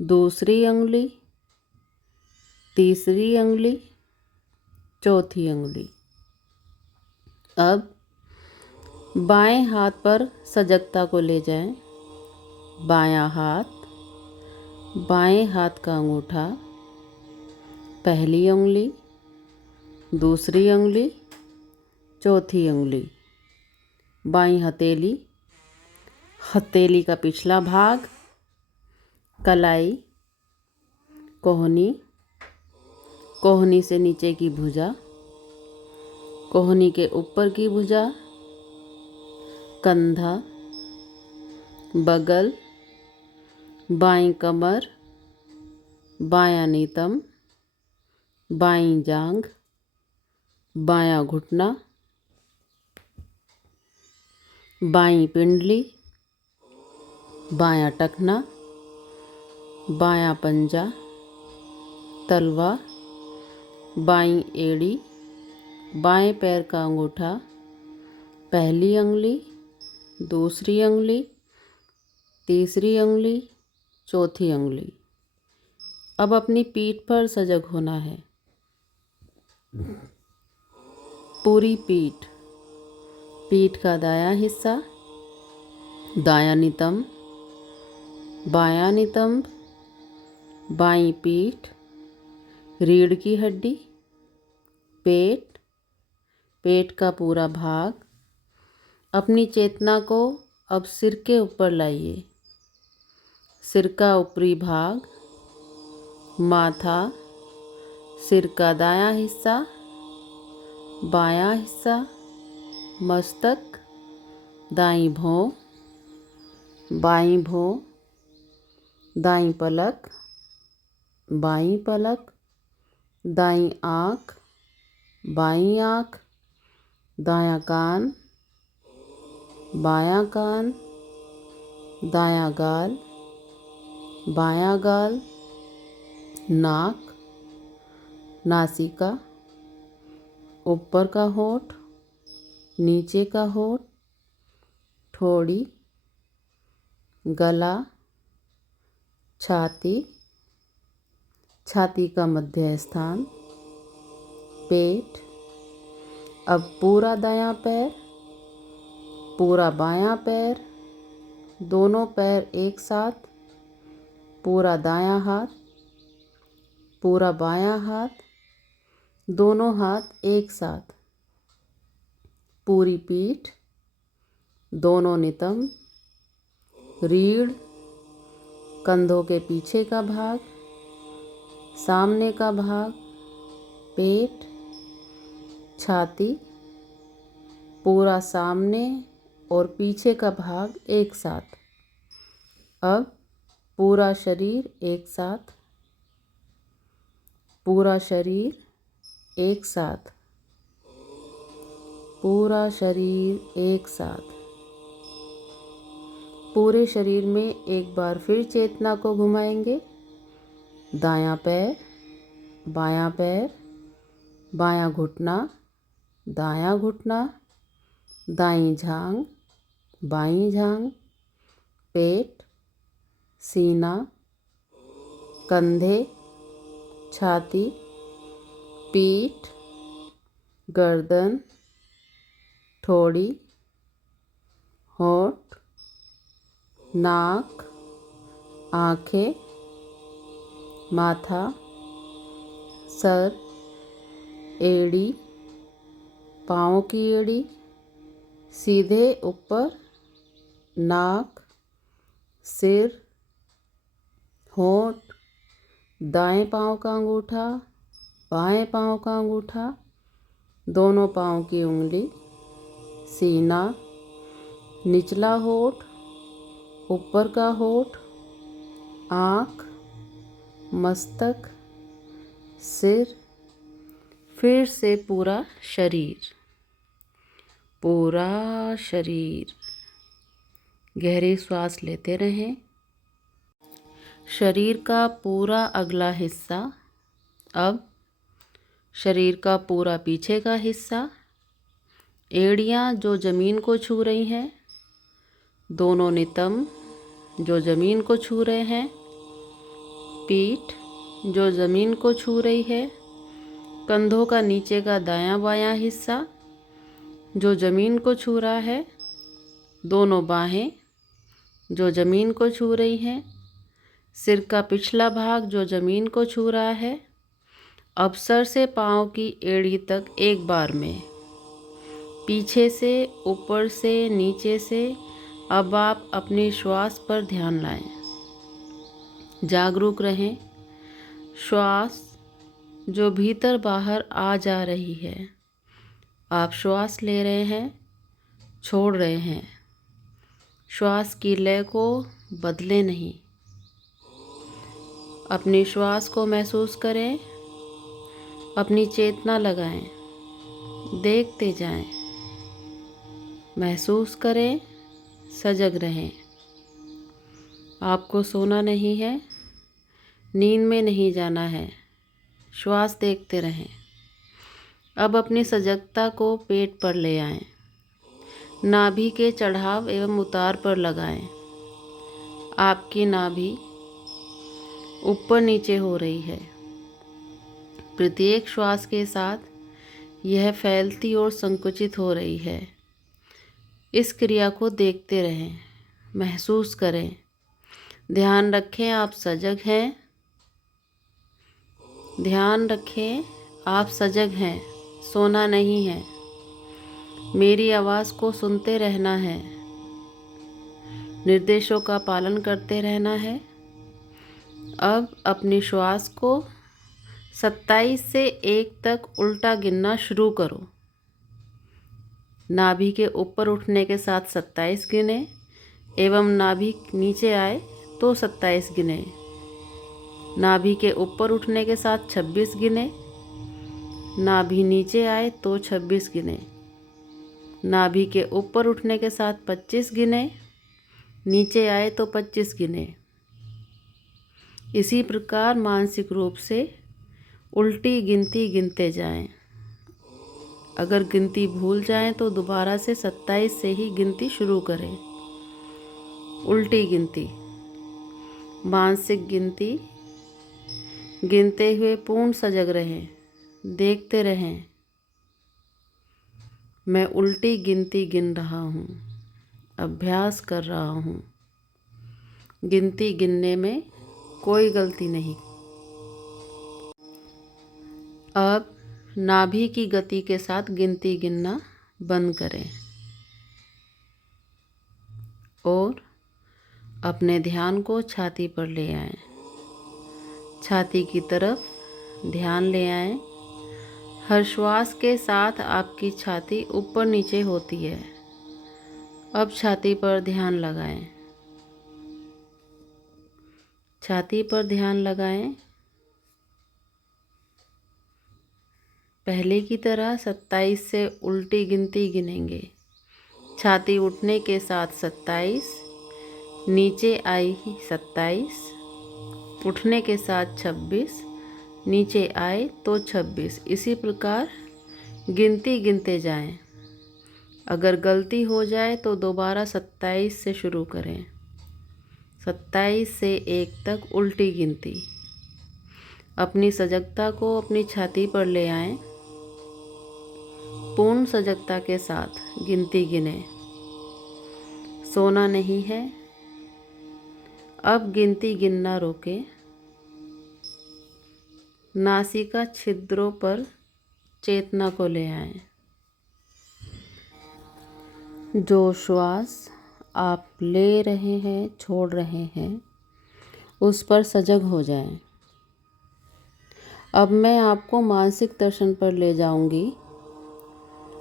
दूसरी उंगली, तीसरी उंगली, चौथी उंगली। अब बाएं हाथ पर सजगता को ले जाएं। बायां हाथ, बाएं हाथ का अंगूठा, पहली उंगली, दूसरी उंगली, चौथी उंगली, बाईं हथेली, हथेली का पिछला भाग, कलाई, कोहनी, कोहनी से नीचे की भुजा, कोहनी के ऊपर की भुजा, कंधा, बगल, बाईं कमर, बायां नितंब, बाईं जांघ, बायां घुटना, बाईं पिंडली, बायां टखना, बायां पंजा, तलवा, बाईं एड़ी, बाएं पैर का अंगूठा, पहली उंगली, दूसरी उंगली, तीसरी उंगली, चौथी उंगली। अब अपनी पीठ पर सजग होना है। पूरी पीठ, पीठ का दायां हिस्सा, दायां नितंब, बायां नितंब, बाईं पीठ, रीढ़ की हड्डी, पेट, पेट का पूरा भाग। अपनी चेतना को अब सिर के ऊपर लाइए। सिर का ऊपरी भाग, माथा, सिर का दायां हिस्सा, बायां हिस्सा, मस्तक, दाईं भौं, बाईं भौं, दाईं पलक, बाईं पलक, दाईं आँख, बाईं आँख, दायां कान, बायां कान, दायां गाल, बायां गाल, नाक, नासिका, ऊपर का होंठ, नीचे का होंठ, ठोड़ी, गला, छाती, छाती का मध्य स्थान, पेट। अब पूरा दायां पैर, पूरा बायां पैर, दोनों पैर एक साथ, पूरा दायां हाथ, पूरा बायां हाथ, दोनों हाथ एक साथ, पूरी पीठ, दोनों नितंब, रीढ़, कंधों के पीछे का भाग, सामने का भाग, पेट, छाती, पूरा सामने और पीछे का भाग एक साथ। अब पूरा शरीर एक साथ, पूरा शरीर एक साथ, पूरा शरीर एक साथ। पूरे शरीर में एक बार फिर चेतना को घुमाएंगे। दायां पैर, बायां पैर, बायां घुटना, दायां घुटना, दाईं जांघ, बाईं जांघ, पेट, सीना, कंधे, छाती, पीठ, गर्दन, ठोड़ी, होंठ, नाक, आँखें, माथा, सर, एड़ी, पाँव की एड़ी, सीधे ऊपर, नाक, सिर, होंठ, दाएं पाँव का अंगूठा, बाएं पाँव का अंगूठा, दोनों पाँव की उंगली, सीना, निचला होठ, ऊपर का होठ, आँख, मस्तक, सिर, फिर से पूरा शरीर। पूरा शरीर। गहरी सांस लेते रहें। शरीर का पूरा अगला हिस्सा। अब शरीर का पूरा पीछे का हिस्सा, एड़ियाँ जो ज़मीन को छू रही हैं, दोनों नितंब जो ज़मीन को छू रहे हैं, पीठ जो ज़मीन को छू रही है, कंधों का नीचे का दायां बायां हिस्सा जो ज़मीन को छू रहा है, दोनों बाहें जो ज़मीन को छू रही हैं, सिर का पिछला भाग जो ज़मीन को छू रहा है। अब सर से पाँव की एड़ी तक एक बार में, पीछे से, ऊपर से, नीचे से। अब आप अपनी श्वास पर ध्यान लाएं। जागरूक रहें। श्वास जो भीतर बाहर आ जा रही है, आप श्वास ले रहे हैं, छोड़ रहे हैं। श्वास की लय को बदले नहीं। अपनी श्वास को महसूस करें, अपनी चेतना लगाएं, देखते जाएं, महसूस करें, सजग रहें। आपको सोना नहीं है, नींद में नहीं जाना है, श्वास देखते रहें। अब अपनी सजगता को पेट पर ले आएं, नाभि के चढ़ाव एवं उतार पर लगाएं। आपकी नाभि ऊपर नीचे हो रही है। प्रत्येक श्वास के साथ यह फैलती और संकुचित हो रही है। इस क्रिया को देखते रहें, महसूस करें। ध्यान रखें आप सजग हैं। ध्यान रखें आप सजग हैं, सोना नहीं है। मेरी आवाज़ को सुनते रहना है, निर्देशों का पालन करते रहना है। अब अपनी श्वास को 27 से 1 तक उल्टा गिनना शुरू करो। नाभि के ऊपर उठने के साथ 27 गिने एवं नाभि नीचे आए तो 27 गिने। नाभि के ऊपर उठने के साथ 26 गिने, नाभि नीचे आए तो 26 गिने। नाभि के ऊपर उठने के साथ 25 गिने, नीचे आए तो 25 गिने। इसी प्रकार मानसिक रूप से उल्टी गिनती गिनते जाएं। अगर गिनती भूल जाएं तो दोबारा से 27 से ही गिनती शुरू करें। उल्टी गिनती, मानसिक गिनती गिनते हुए पूर्ण सजग रहें, देखते रहें। मैं उल्टी गिनती गिन रहा हूँ, अभ्यास कर रहा हूँ। गिनती गिनने में कोई गलती नहीं। अब नाभि की गति के साथ गिनती गिनना बंद करें और अपने ध्यान को छाती पर ले आएं। छाती की तरफ ध्यान ले आएं। हर श्वास के साथ आपकी छाती ऊपर नीचे होती है। अब छाती पर ध्यान लगाएं। छाती पर ध्यान लगाएं। पहले की तरह 27 से उल्टी गिनती गिनेंगे। छाती उठने के साथ 27, नीचे आई 27, उठने के साथ 26, नीचे आए तो 26। इसी प्रकार गिनती गिनते जाएं। अगर गलती हो जाए तो दोबारा 27 से शुरू करें। 27 से 1 तक उल्टी गिनती। अपनी सजगता को अपनी छाती पर ले आएं। पूर्ण सजगता के साथ गिनती गिने। सोना नहीं है। अब गिनती गिनना रोकें। नासिका छिद्रों पर चेतना को ले आएं। जो श्वास आप ले रहे हैं, छोड़ रहे हैं, उस पर सजग हो जाएं। अब मैं आपको मानसिक दर्शन पर ले जाऊंगी।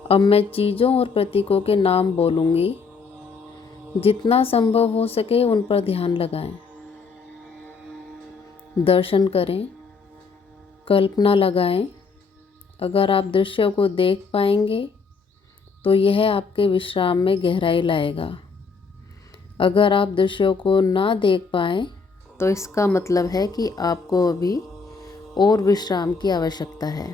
अब मैं चीज़ों और प्रतीकों के नाम बोलूँगी। जितना संभव हो सके उन पर ध्यान लगाएं। दर्शन करें, कल्पना लगाएं। अगर आप दृश्यों को देख पाएंगे तो यह आपके विश्राम में गहराई लाएगा। अगर आप दृश्यों को ना देख पाएं तो इसका मतलब है कि आपको अभी और विश्राम की आवश्यकता है।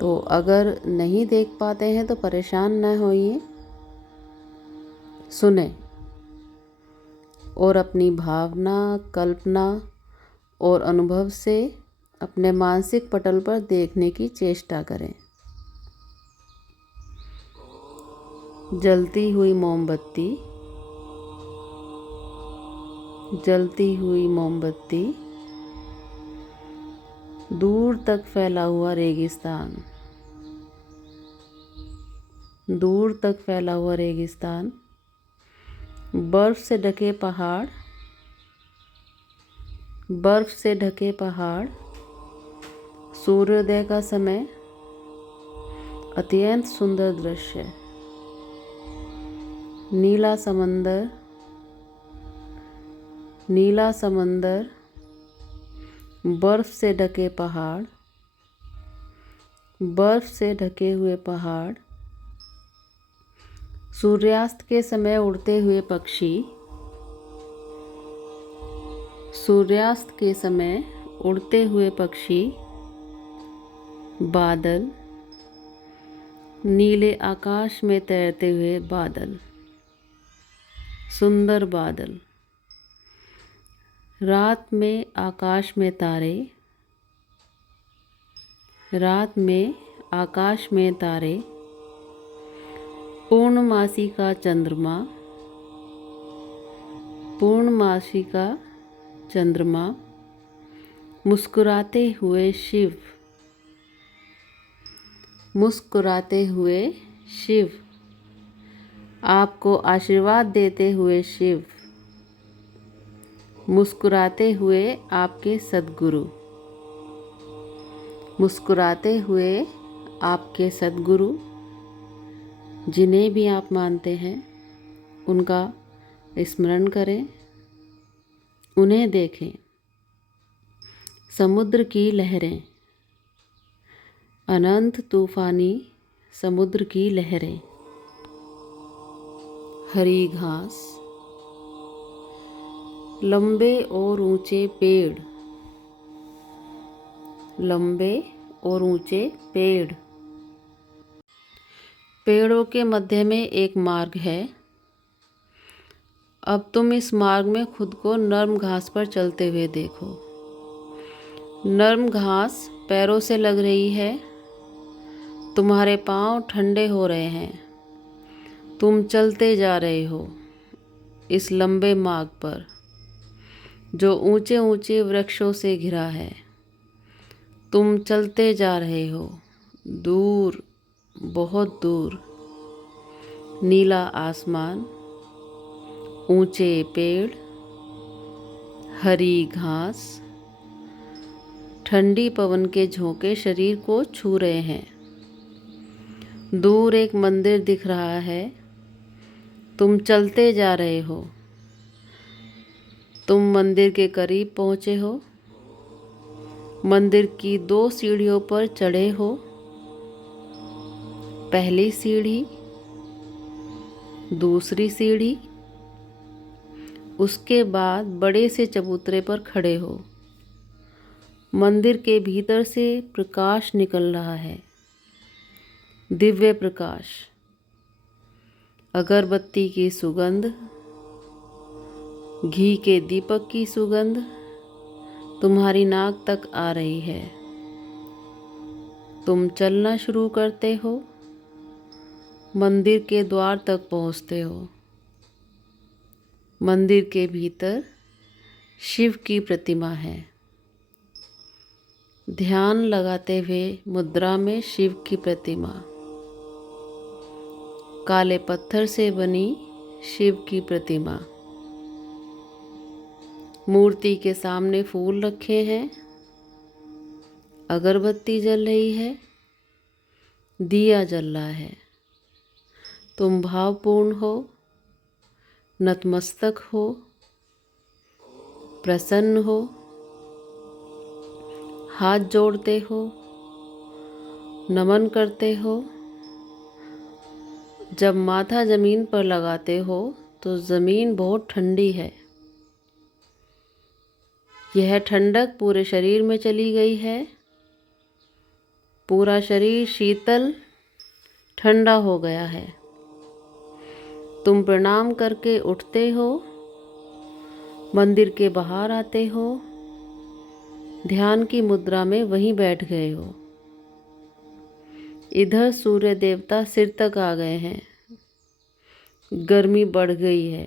तो अगर नहीं देख पाते हैं तो परेशान न होइए, सुने और अपनी भावना, कल्पना और अनुभव से अपने मानसिक पटल पर देखने की चेष्टा करें। जलती हुई मोमबत्ती, जलती हुई मोमबत्ती, दूर तक फैला हुआ रेगिस्तान, दूर तक फैला हुआ रेगिस्तान, बर्फ से ढके पहाड़, बर्फ से ढके पहाड़, सूर्योदय का समय, अत्यंत सुंदर दृश्य, नीला समंदर, नीला समंदर, बर्फ से ढके पहाड़, बर्फ से ढके हुए पहाड़, सूर्यास्त के समय उड़ते हुए पक्षी, सूर्यास्त के समय उड़ते हुए पक्षी, बादल, नीले आकाश में तैरते हुए बादल, सुंदर बादल, रात में आकाश में तारे, रात में आकाश में तारे, पूर्णमासी का चंद्रमा, पूर्णमासी का चंद्रमा, मुस्कुराते हुए शिव, मुस्कुराते हुए शिव, आपको आशीर्वाद देते हुए शिव, मुस्कुराते हुए आपके सद्गुरु, मुस्कुराते हुए आपके सद्गुरु, जिन्हें भी आप मानते हैं उनका स्मरण करें, उन्हें देखें। समुद्र की लहरें, अनंत तूफानी समुद्र की लहरें, हरी घास, लंबे और ऊंचे पेड़, लंबे और ऊंचे पेड़, पेड़ों के मध्य में एक मार्ग है। अब तुम इस मार्ग में खुद को नर्म घास पर चलते हुए देखो। नर्म घास पैरों से लग रही है, तुम्हारे पांव ठंडे हो रहे हैं, तुम चलते जा रहे हो इस लंबे मार्ग पर जो ऊंचे ऊंचे वृक्षों से घिरा है। तुम चलते जा रहे हो दूर, बहुत दूर, नीला आसमान, ऊंचे पेड़, हरी घास, ठंडी पवन के झोंके शरीर को छू रहे हैं। दूर एक मंदिर दिख रहा है, तुम चलते जा रहे हो, तुम मंदिर के करीब पहुँचे हो, मंदिर की 2 सीढ़ियों पर चढ़े हो। पहली सीढ़ी, दूसरी सीढ़ी, उसके बाद बड़े से चबूतरे पर खड़े हो। मंदिर के भीतर से प्रकाश निकल रहा है, दिव्य प्रकाश, अगरबत्ती की सुगंध, घी के दीपक की सुगंध तुम्हारी नाक तक आ रही है। तुम चलना शुरू करते हो, मंदिर के द्वार तक पहुंचते हो। मंदिर के भीतर शिव की प्रतिमा है। ध्यान लगाते हुए मुद्रा में शिव की प्रतिमा, काले पत्थर से बनी शिव की प्रतिमा, मूर्ति के सामने फूल रखे हैं, अगरबत्ती जल रही है, दिया जल रहा है। तुम भावपूर्ण हो, नतमस्तक हो, प्रसन्न हो, हाथ जोड़ते हो, नमन करते हो। जब माथा ज़मीन पर लगाते हो तो ज़मीन बहुत ठंडी है। यह ठंडक पूरे शरीर में चली गई है। पूरा शरीर शीतल ठंडा हो गया है। तुम प्रणाम करके उठते हो, मंदिर के बाहर आते हो, ध्यान की मुद्रा में वहीं बैठ गए हो। इधर सूर्य देवता सिर तक आ गए हैं। गर्मी बढ़ गई है।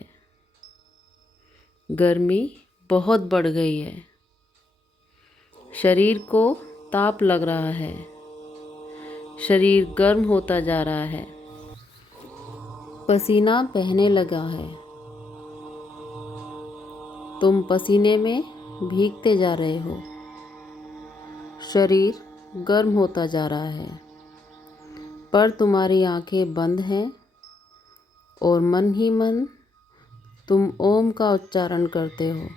गर्मी बहुत बढ़ गई है। शरीर को ताप लग रहा है। शरीर गर्म होता जा रहा है। पसीना बहने लगा है। तुम पसीने में भीगते जा रहे हो। शरीर गर्म होता जा रहा है, पर तुम्हारी आंखें बंद हैं और मन ही मन तुम ओम का उच्चारण करते हो।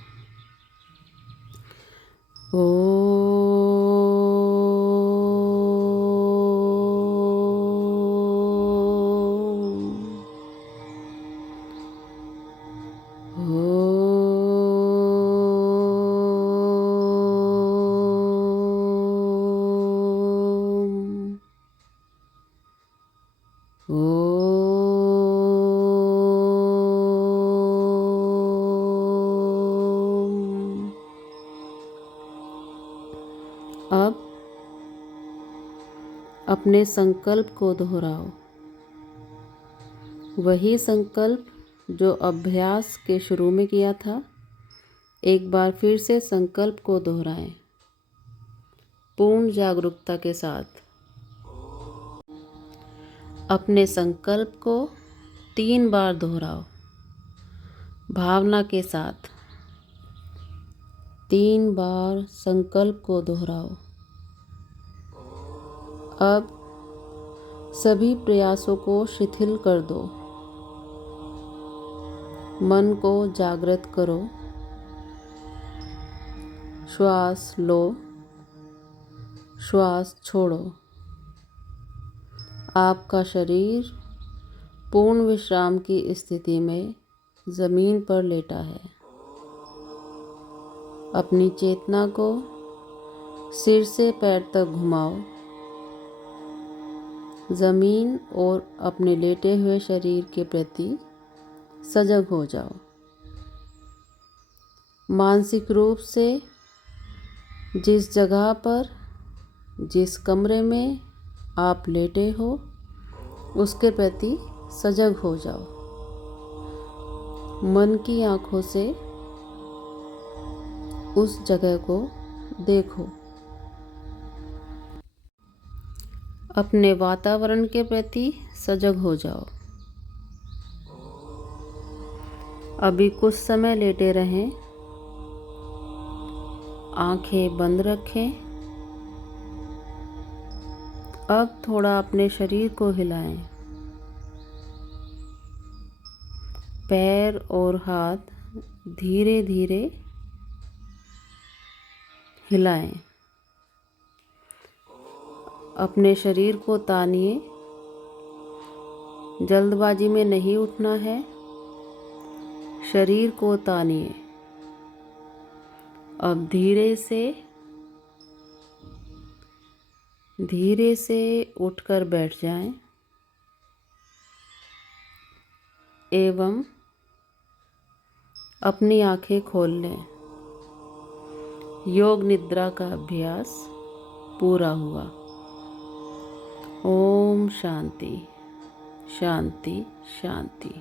अब अपने संकल्प को दोहराओ। वही संकल्प जो अभ्यास के शुरू में किया था। एक बार फिर से संकल्प को दोहराएं, पूर्ण जागरूकता के साथ। अपने संकल्प को 3 बार दोहराओ, भावना के साथ। 3 बार संकल्प को दोहराओ। अब सभी प्रयासों को शिथिल कर दो। मन को जागृत करो। श्वास लो, श्वास छोड़ो। आपका शरीर पूर्ण विश्राम की स्थिति में ज़मीन पर लेटा है। अपनी चेतना को सिर से पैर तक घुमाओ। ज़मीन और अपने लेटे हुए शरीर के प्रति सजग हो जाओ। मानसिक रूप से जिस जगह पर, जिस कमरे में आप लेटे हो, उसके प्रति सजग हो जाओ। मन की आँखों से उस जगह को देखो। अपने वातावरण के प्रति सजग हो जाओ। अभी कुछ समय लेटे रहें। आंखें बंद रखें। अब थोड़ा अपने शरीर को हिलाएं। पैर और हाथ धीरे धीरे हिलाएं। अपने शरीर को तानिए। जल्दबाजी में नहीं उठना है। शरीर को तानिए। अब धीरे से उठकर बैठ जाएं एवं अपनी आंखें खोल लें। योग निद्रा का अभ्यास पूरा हुआ। ओम शांति शांति शांति।